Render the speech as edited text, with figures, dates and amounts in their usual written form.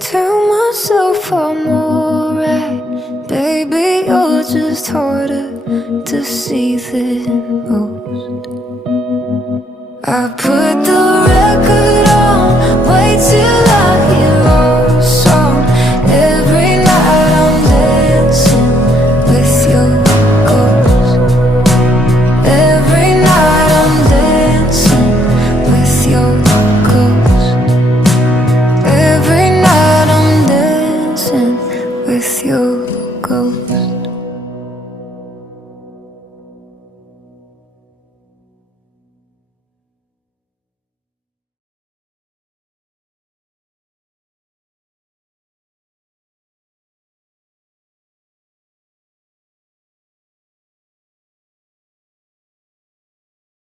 Tell myself I'm alright. Baby, you're just harder to see than most. I put the